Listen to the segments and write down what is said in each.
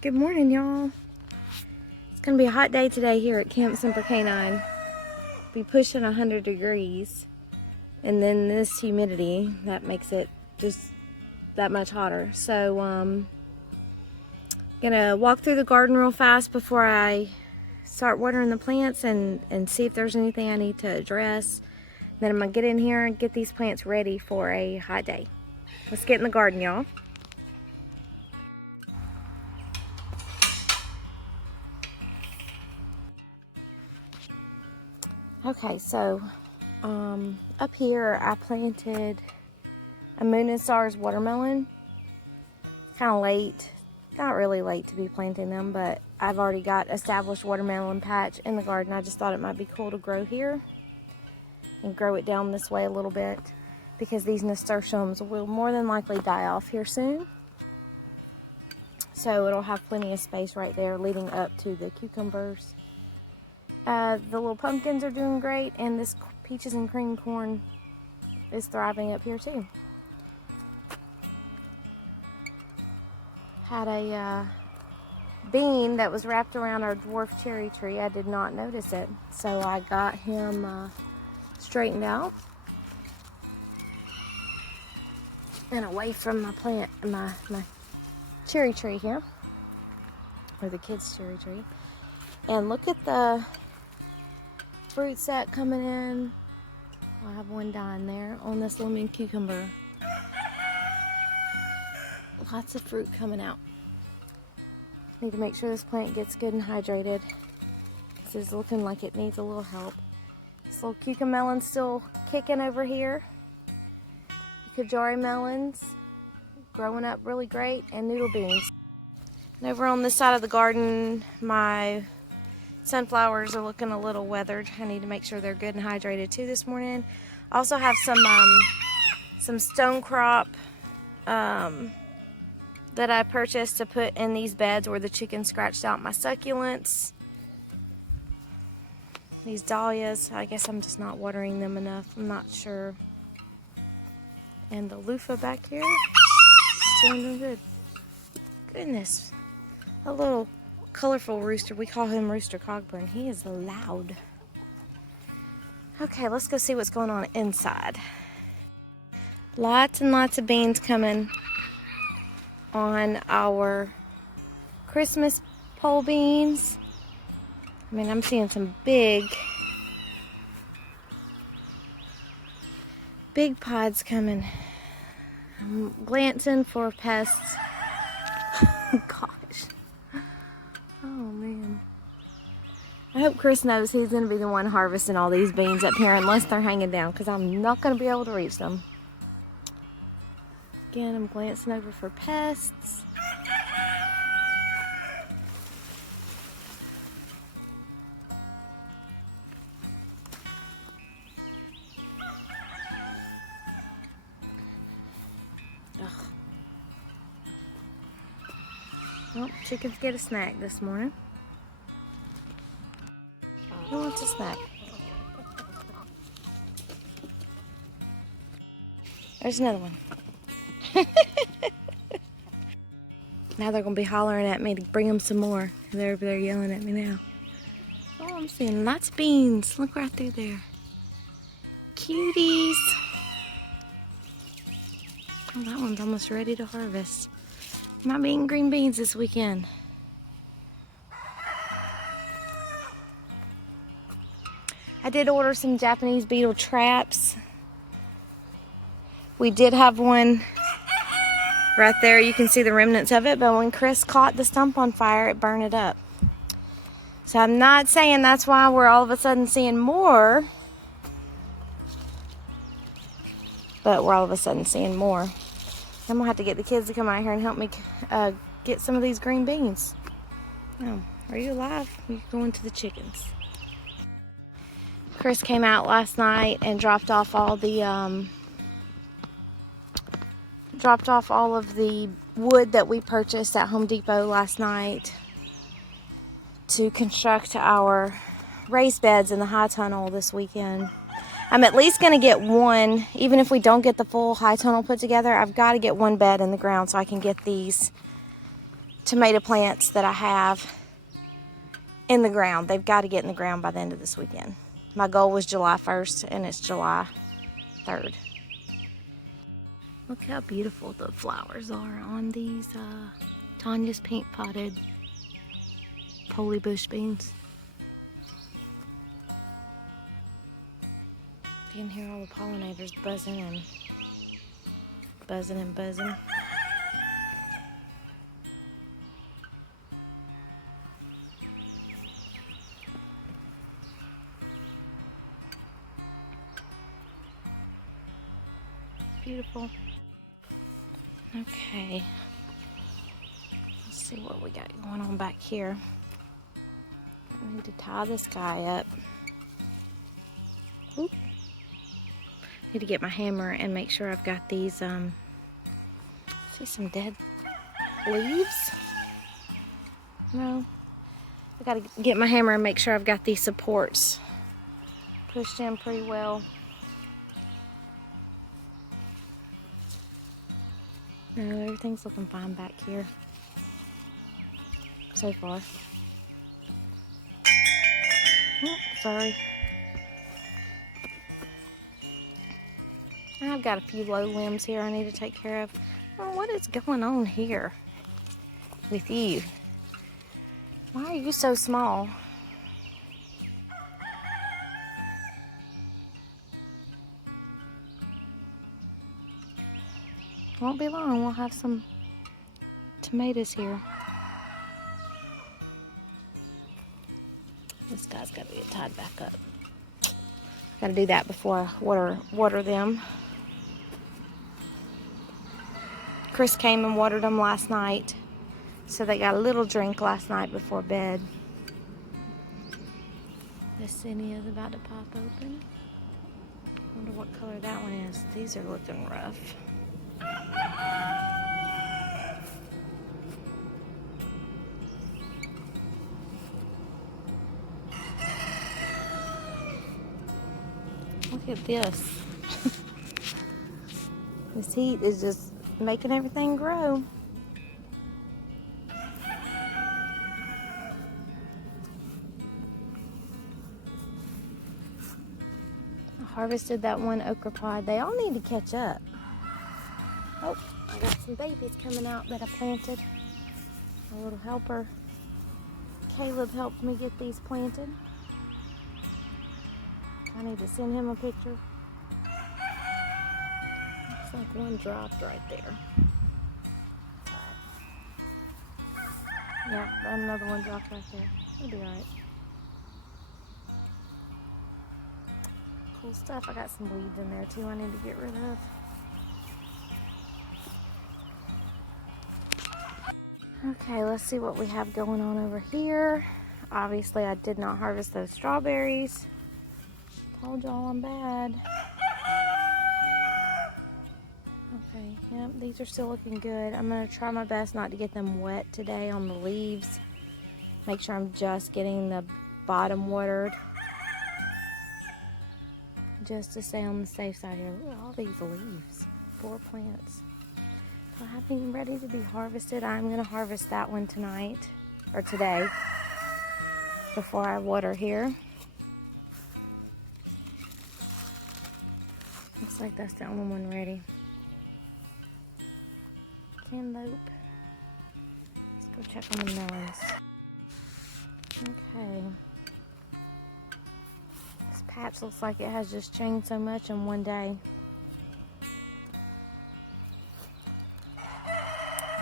Good morning, y'all. It's gonna be a hot day today here at Camp Semper Canine. Be pushing 100 degrees, and then this humidity that makes it just that much hotter. So gonna walk through the garden real fast before I start watering the plants and see if there's anything I need to address. Then I'm gonna get in here and get these plants ready for a hot day. Let's get in the garden, y'all. Okay, so up here I planted a Moon and Stars watermelon. Kind of late, not really late to be planting them, but I've already got established watermelon patch in the garden. I just thought it might be cool to grow here and grow it down this way a little bit because these nasturtiums will more than likely die off here soon. So it'll have plenty of space right there leading up to the cucumbers. The little pumpkins are doing great, and this peaches and cream corn is thriving up here too. Had a bean that was wrapped around our dwarf cherry tree. I did not notice it, so I got him straightened out and away from my plant, my cherry tree here, or the kids' cherry tree. And look at the fruit set coming in. I have one dying there on this lemon cucumber. Lots of fruit coming out. Need to make sure this plant gets good and hydrated because it's looking like it needs a little help. This little cucumber melon's still kicking over here. Kajari melons growing up really great, and noodle beans. And over on this side of the garden, my sunflowers are looking a little weathered. I need to make sure they're good and hydrated too this morning. I also have some stone crop that I purchased to put in these beds where the chicken scratched out my succulents. These dahlias, I guess I'm just not watering them enough. I'm not sure. And the loofah back here, still doing good. Goodness, a little colorful rooster. We call him Rooster Cogburn. He is loud. Okay, let's go see what's going on inside. Lots and lots of beans coming on our Christmas pole beans. I mean, I'm seeing some big pods coming. I'm glancing for pests. Gosh. Oh man. I hope Chris knows he's going to be the one harvesting all these beans up here unless they're hanging down, because I'm not going to be able to reach them. Again, I'm glancing over for pests. Ugh. Well, chickens get a snack this morning. Who wants a snack? There's another one. Now they're going to be hollering at me to bring them some more. They're over there yelling at me now. Oh, I'm seeing lots of beans. Look right through there. Cuties. Oh, that one's almost ready to harvest. Might be eating green beans this weekend. I did order some Japanese beetle traps. We did have one right there. You can see the remnants of it, but when Chris caught the stump on fire, it burned it up. So I'm not saying that's why we're all of a sudden seeing more, but we're all of a sudden seeing more. I'm gonna have to get the kids to come out here and help me get some of these green beans. Oh, are you alive? You're going to the chickens. Chris came out last night and dropped off all of the wood that we purchased at Home Depot last night to construct our raised beds in the high tunnel this weekend. I'm at least going to get one, even if we don't get the full high tunnel put together, I've got to get one bed in the ground so I can get these tomato plants that I have in the ground. They've got to get in the ground by the end of this weekend. My goal was July 1st and it's July 3rd. Look how beautiful the flowers are on these Tanya's pink potted poly bush beans. You can hear all the pollinators buzzing and buzzing and buzzing. Beautiful. Okay. Let's see what we got going on back here. I need to tie this guy up. Oop. Need to get my hammer and make sure I've got these, see some dead leaves? No. I gotta get my hammer and make sure I've got these supports pushed in pretty well. No, everything's looking fine back here so far. Oh, sorry. I've got a few low limbs here I need to take care of. Oh, what is going on here with you? Why are you so small? Won't be long, we'll have some tomatoes here. This guy's got to get tied back up. Got to do that before I water them. Chris came and watered them last night, so they got a little drink last night before bed. This zinnia is about to pop open. Wonder what color that one is. These are looking rough. Look at this. This heat is just making everything grow. I harvested that one okra pod. They all need to catch up. Oh, I got some babies coming out that I planted. A little helper. Caleb helped me get these planted. I need to send him a picture. Looks like one dropped right there. Yeah, another one dropped right there. It'll be alright. Cool stuff. I got some weeds in there too I need to get rid of. Okay, let's see what we have going on over here. Obviously, I did not harvest those strawberries. Told y'all I'm bad. Okay, yep, these are still looking good. I'm going to try my best not to get them wet today on the leaves. Make sure I'm just getting the bottom watered. Just to stay on the safe side here. Look at all these leaves. 4 plants. So I haven't even ready to be harvested. I'm going to harvest that one tonight, or today, before I water here. Looks like that's the only one ready. Cantaloupe. Let's go check on the melons. Okay. This patch looks like it has just changed so much in one day.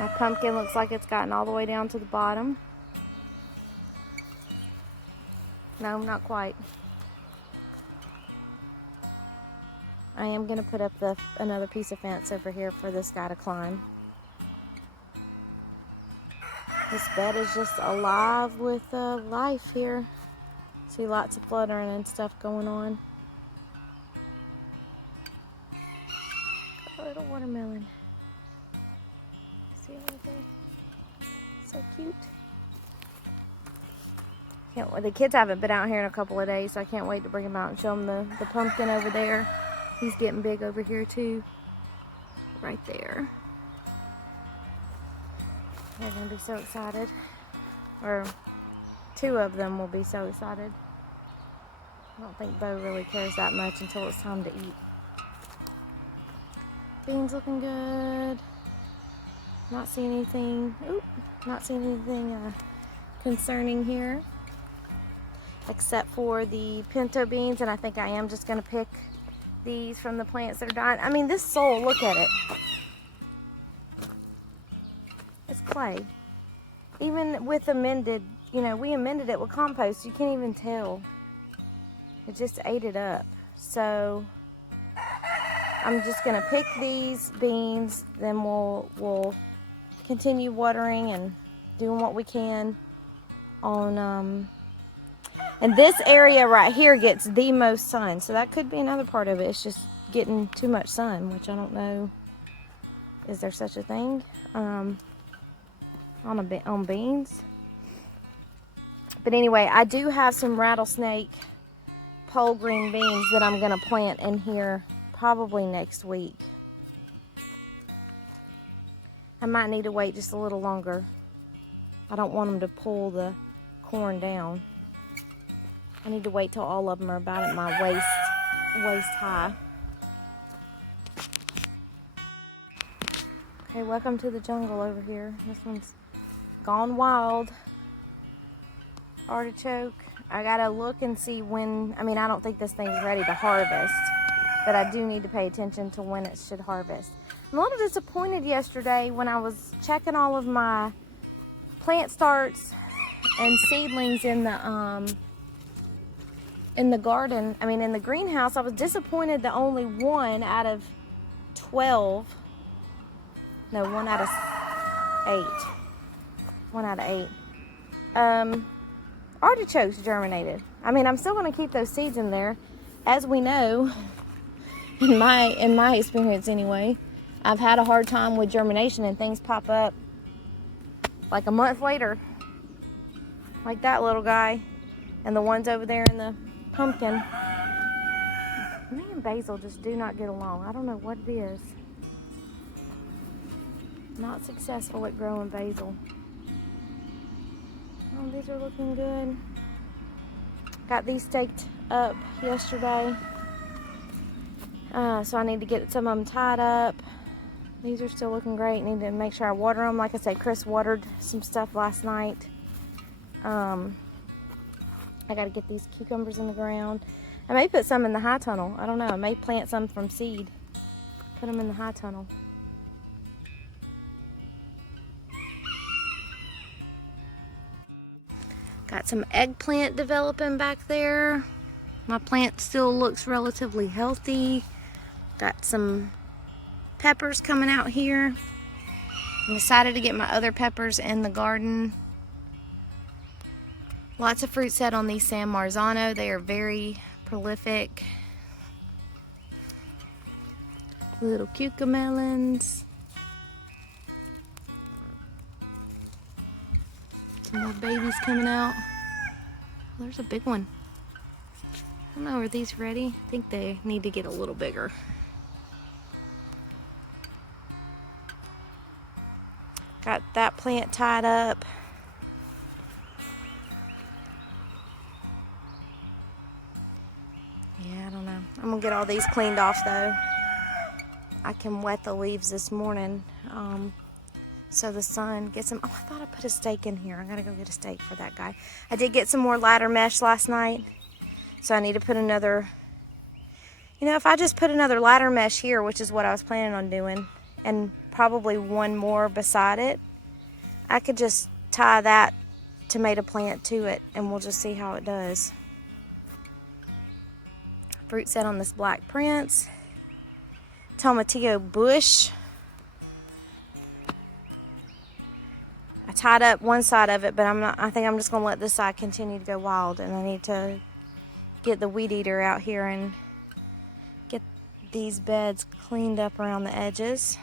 My pumpkin looks like it's gotten all the way down to the bottom. No, not quite. I am going to put up another piece of fence over here for this guy to climb. This bed is just alive with life here. See lots of fluttering and stuff going on. A little watermelon. See it right there? So cute. The kids haven't been out here in a couple of days, so I can't wait to bring them out and show them the pumpkin over there. He's getting big over here too. Right there. They're gonna be so excited. Or 2 of them will be so excited. I don't think Bo really cares that much until it's time to eat. Beans looking good. Not seeing anything. Not seeing anything concerning here, except for the pinto beans, and I think I am just gonna pick these from the plants that are dying. I mean, this soil, look at it. It's clay. Even with amended, you know, we amended it with compost. You can't even tell. It just ate it up. So I'm just gonna pick these beans. Then we'll continue watering and doing what we can on. And this area right here gets the most sun. So that could be another part of it. It's just getting too much sun, which I don't know. Is there such a thing? On beans. But anyway, I do have some rattlesnake pole green beans that I'm gonna plant in here probably next week. I might need to wait just a little longer. I don't want them to pull the corn down. I need to wait till all of them are about at my waist high. Okay, welcome to the jungle over here. This one's gone wild. Artichoke. I gotta look and see when, I mean, I don't think this thing's ready to harvest, but I do need to pay attention to when it should harvest. I'm a little disappointed yesterday when I was checking all of my plant starts and seedlings in the garden, I mean in the greenhouse. I was disappointed that only 1 out of 12, no, 1 out of 8. 1 out of 8. Artichokes germinated. I mean, I'm still going to keep those seeds in there. As we know, in my experience anyway, I've had a hard time with germination and things pop up like a month later. Like that little guy and the ones over there in the pumpkin. Me and Basil just do not get along. I don't know what it is. Not successful at growing basil. Oh, these are looking good. Got these staked up yesterday. So I need to get some of them tied up. These are still looking great. Need to make sure I water them. Like I said, Chris watered some stuff last night. I got to get these cucumbers in the ground. I may put some in the high tunnel. I don't know. I may plant some from seed. Put them in the high tunnel. Got some eggplant developing back there. My plant still looks relatively healthy. Got some peppers coming out here. I'm excited to get my other peppers in the garden. Lots of fruit set on these San Marzano. They are very prolific. Little cucamelons. Some more babies coming out. There's a big one. I don't know, are these ready? I think they need to get a little bigger. Got that plant tied up. Yeah, I don't know. I'm gonna get all these cleaned off though. I can wet the leaves this morning so the sun gets them. Oh, I thought I put a stake in here. I gotta go get a stake for that guy. I did get some more ladder mesh last night, so I need to put another, you know, if I just put another ladder mesh here, which is what I was planning on doing, and probably one more beside it, I could just tie that tomato plant to it and we'll just see how it does. Fruit set on this Black Prince. Tomatillo bush. I tied up one side of it, but I think I'm just gonna let this side continue to go wild, and I need to get the weed eater out here and get these beds cleaned up around the edges.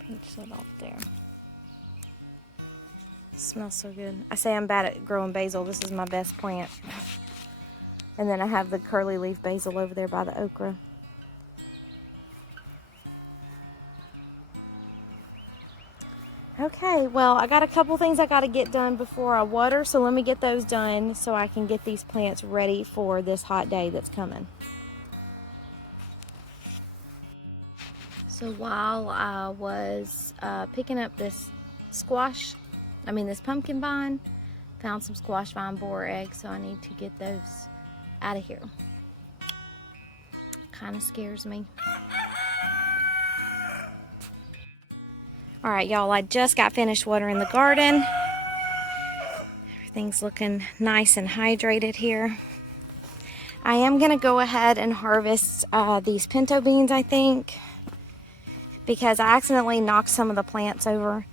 Pinch that off there. Smells so good. I say I'm bad at growing basil. This is my best plant. And then I have the curly leaf basil over there by the okra. Okay, well, I got a couple things I got to get done before I water, so let me get those done so I can get these plants ready for this hot day that's coming. So while I was picking up this pumpkin vine, found some squash vine borer eggs, so I need to get those out of here. Kind of scares me. All right, y'all, I just got finished watering the garden. Everything's looking nice and hydrated here. I am gonna go ahead and harvest these pinto beans, I think, because I accidentally knocked some of the plants over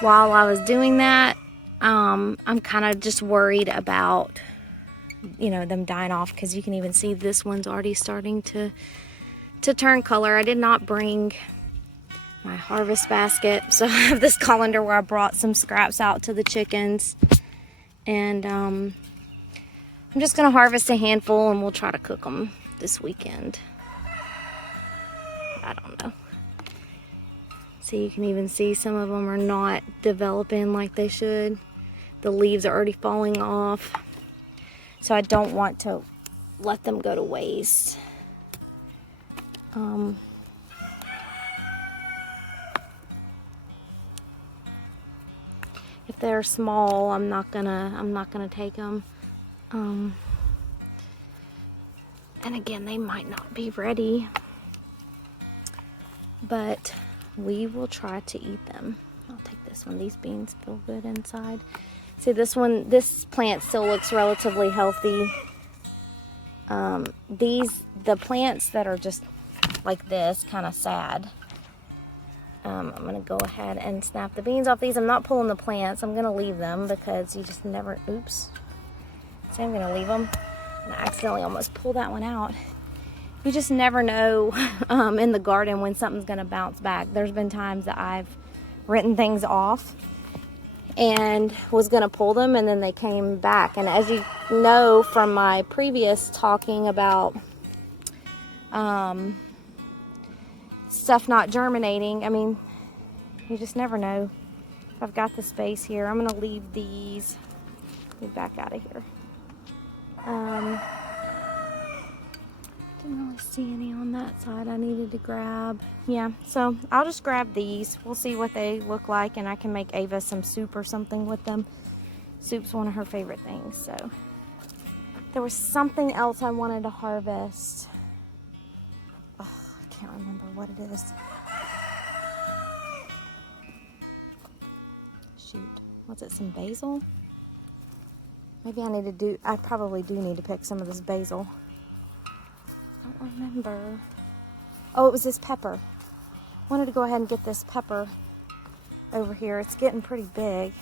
while I was doing that. I'm kind of just worried about, you know, them dying off, because you can even see this one's already starting to turn color. I did not bring my harvest basket, so I have this colander where I brought some scraps out to the chickens, and I'm just gonna harvest a handful and we'll try to cook them this weekend. I don't know. So you can even see some of them are not developing like they should. The leaves are already falling off, so I don't want to let them go to waste. If they're small, I'm not gonna take them. And again, they might not be ready, but we will try to eat them. I'll take this one. These beans feel good inside. See, this plant still looks relatively healthy. The plants that are just like this, kind of sad, I'm gonna go ahead and snap the beans off these. I'm not pulling the plants. I'm gonna leave them because you just never, oops. See, I'm gonna leave them. And I accidentally almost pulled that one out. You just never know in the garden when something's gonna bounce back. There's been times that I've written things off and was gonna pull them, and then they came back. And as you know from my previous talking about stuff not germinating, I mean, you just never know. I've got the space here. I'm gonna leave these. Get back out of here. Didn't really see any on that side I needed to grab. Yeah, so I'll just grab these. We'll see what they look like, and I can make Ava some soup or something with them. Soup's one of her favorite things. So there was something else I wanted to harvest. Oh, I can't remember what it is. Shoot, what's it, some basil? Maybe I probably do need to pick some of this basil. I don't remember. Oh, it was this pepper. I wanted to go ahead and get this pepper over here. It's getting pretty big.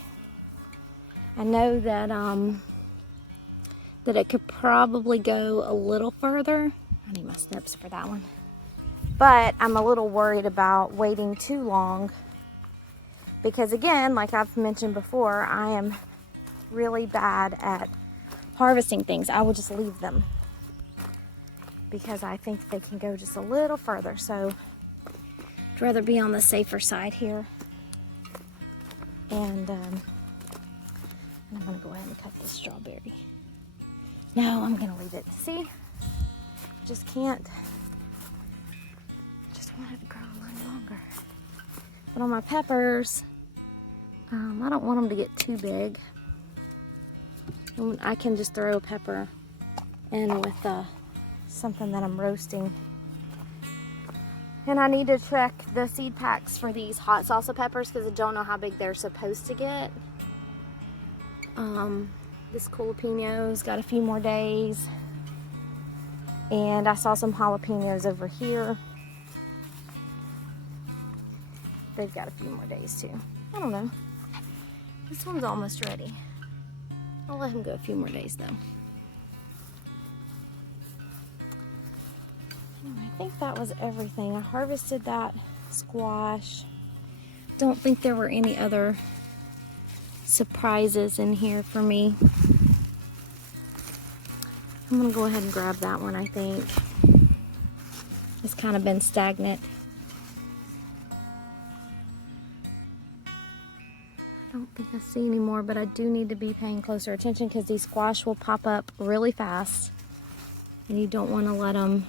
I know that that it could probably go a little further. I need my snips for that one. But I'm a little worried about waiting too long, because again, like I've mentioned before, I am really bad at harvesting things. I will just leave them because I think they can go just a little further. So I'd rather be on the safer side here. And I'm gonna go ahead and cut this strawberry. No, I'm gonna leave it. See, just can't. Just want it to grow a little longer. But on my peppers, I don't want them to get too big. I can just throw a pepper in with something that I'm roasting. And I need to check the seed packs for these hot salsa peppers because I don't know how big they're supposed to get. This jalapeno's got a few more days. And I saw some jalapenos over here. They've got a few more days too. I don't know. This one's almost ready. I'll let him go a few more days though. I think that was everything. I harvested that squash. Don't think there were any other surprises in here for me. I'm gonna go ahead and grab that one, I think. It's kind of been stagnant. don't think I see any more, but I do need to be paying closer attention because these squash will pop up really fast. And you don't want to let them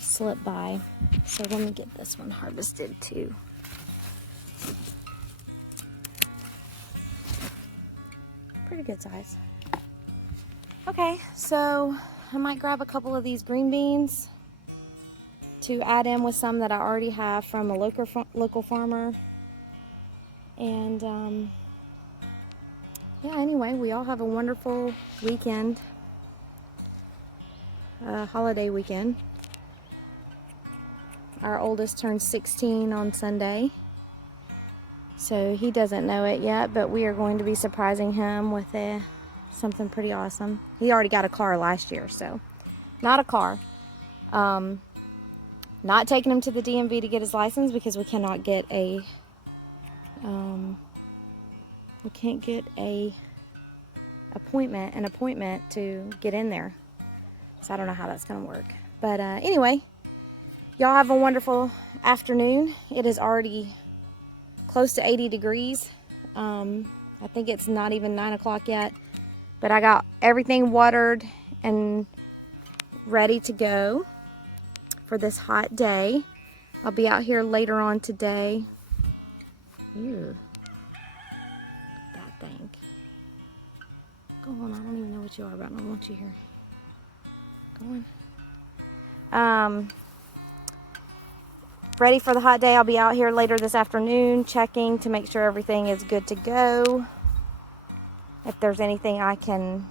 slip by. So let me get this one harvested too. Pretty good size. Okay, so I might grab a couple of these green beans to add in with some that I already have from a local farmer. And yeah, anyway, we all have a wonderful weekend, holiday weekend. Our oldest turned 16 on Sunday, so he doesn't know it yet, but we are going to be surprising him with something pretty awesome. He already got a car last year, so not a car. Not taking him to the DMV to get his license because we cannot get an appointment to get in there. So I don't know how that's going to work. But anyway, y'all have a wonderful afternoon. It is already close to 80 degrees. I think it's not even 9 o'clock yet. But I got everything watered and ready to go for this hot day. I'll be out here later on today. Ew. That thing. Go on, I don't even know what you are, but I don't want you here. Go on. Ready for the hot day. I'll be out here later this afternoon checking to make sure everything is good to go. If there's anything I can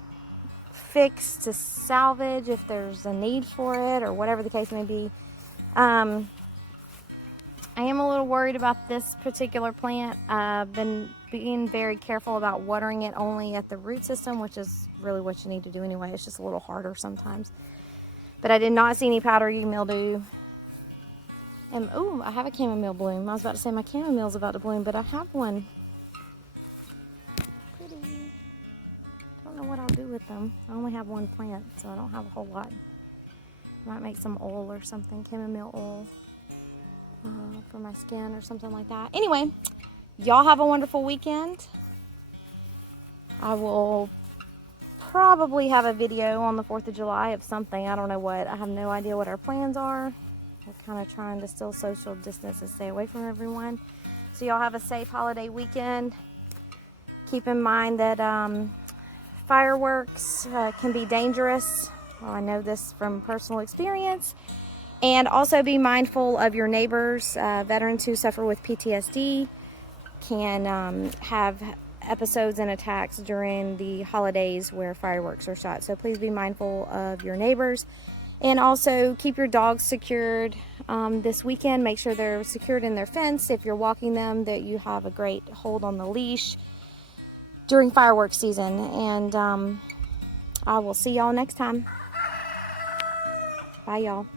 fix to salvage, if there's a need for it, or whatever the case may be. I am a little worried about this particular plant. I've been being very careful about watering it only at the root system, which is really what you need to do anyway. It's just a little harder sometimes. But I did not see any powdery mildew. And oh, I have a chamomile bloom. I was about to say my chamomile's about to bloom, but I have one. Pretty. I don't know what I'll do with them. I only have one plant, so I don't have a whole lot. Might make some oil or something, chamomile oil for my skin or something like that. Anyway, y'all have a wonderful weekend. I will probably have a video on the 4th of July of something. I don't know what. I have no idea what our plans are. We're kind of trying to still social distance and stay away from everyone. So y'all have a safe holiday weekend. Keep in mind that fireworks can be dangerous. Well, I know this from personal experience. And also be mindful of your neighbors. Veterans who suffer with PTSD can have episodes and attacks during the holidays where fireworks are shot. So please be mindful of your neighbors. And also keep your dogs secured this weekend. Make sure they're secured in their fence. If you're walking them, that you have a great hold on the leash during fireworks season. And I will see y'all next time. Bye, y'all.